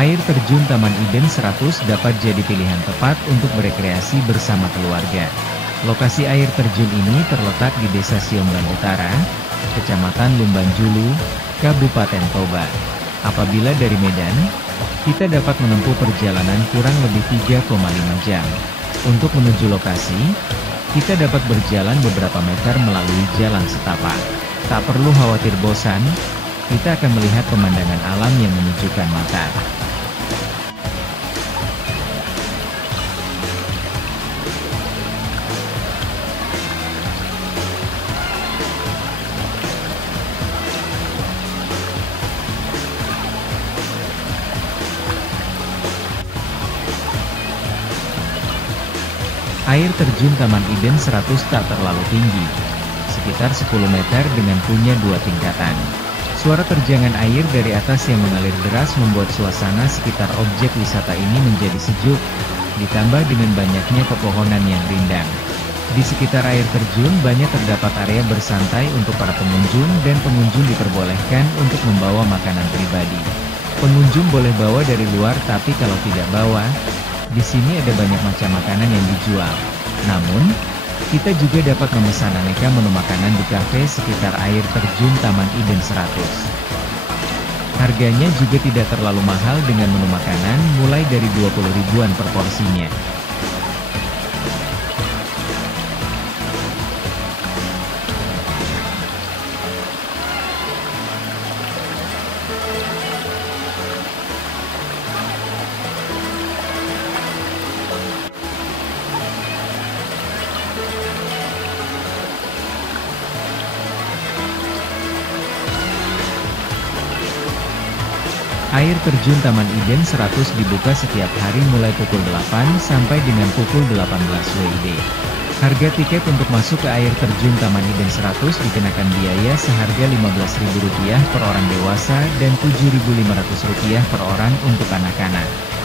Air terjun Taman Iden 100 dapat jadi pilihan tepat untuk berekreasi bersama keluarga. Lokasi air terjun ini terletak di Desa Siombang Utara, Kecamatan Lumban Julu, Kabupaten Toba. Apabila dari Medan, kita dapat menempuh perjalanan kurang lebih 3,5 jam. Untuk menuju lokasi, kita dapat berjalan beberapa meter melalui jalan setapak. Tak perlu khawatir bosan, kita akan melihat pemandangan alam yang menyejukkan mata. Air terjun Taman Iden 100 tak terlalu tinggi, sekitar 10 meter dengan punya 2 tingkatan. Suara terjangan air dari atas yang mengalir deras membuat suasana sekitar objek wisata ini menjadi sejuk, ditambah dengan banyaknya pepohonan yang rindang. Di sekitar air terjun banyak terdapat area bersantai untuk para pengunjung dan pengunjung diperbolehkan untuk membawa makanan pribadi. Pengunjung boleh bawa dari luar, tapi kalau tidak bawa, di sini ada banyak macam makanan yang dijual. Namun, kita juga dapat memesan aneka menu makanan di kafe sekitar air terjun Taman Iden 100. Harganya juga tidak terlalu mahal dengan menu makanan mulai dari 20 ribuan per porsinya. Air terjun Taman Iden 100 dibuka setiap hari mulai pukul 8 sampai dengan pukul 18 WIB. Harga tiket untuk masuk ke air terjun Taman Iden 100 dikenakan biaya seharga Rp15.000 per orang dewasa dan Rp7.500 per orang untuk anak-anak.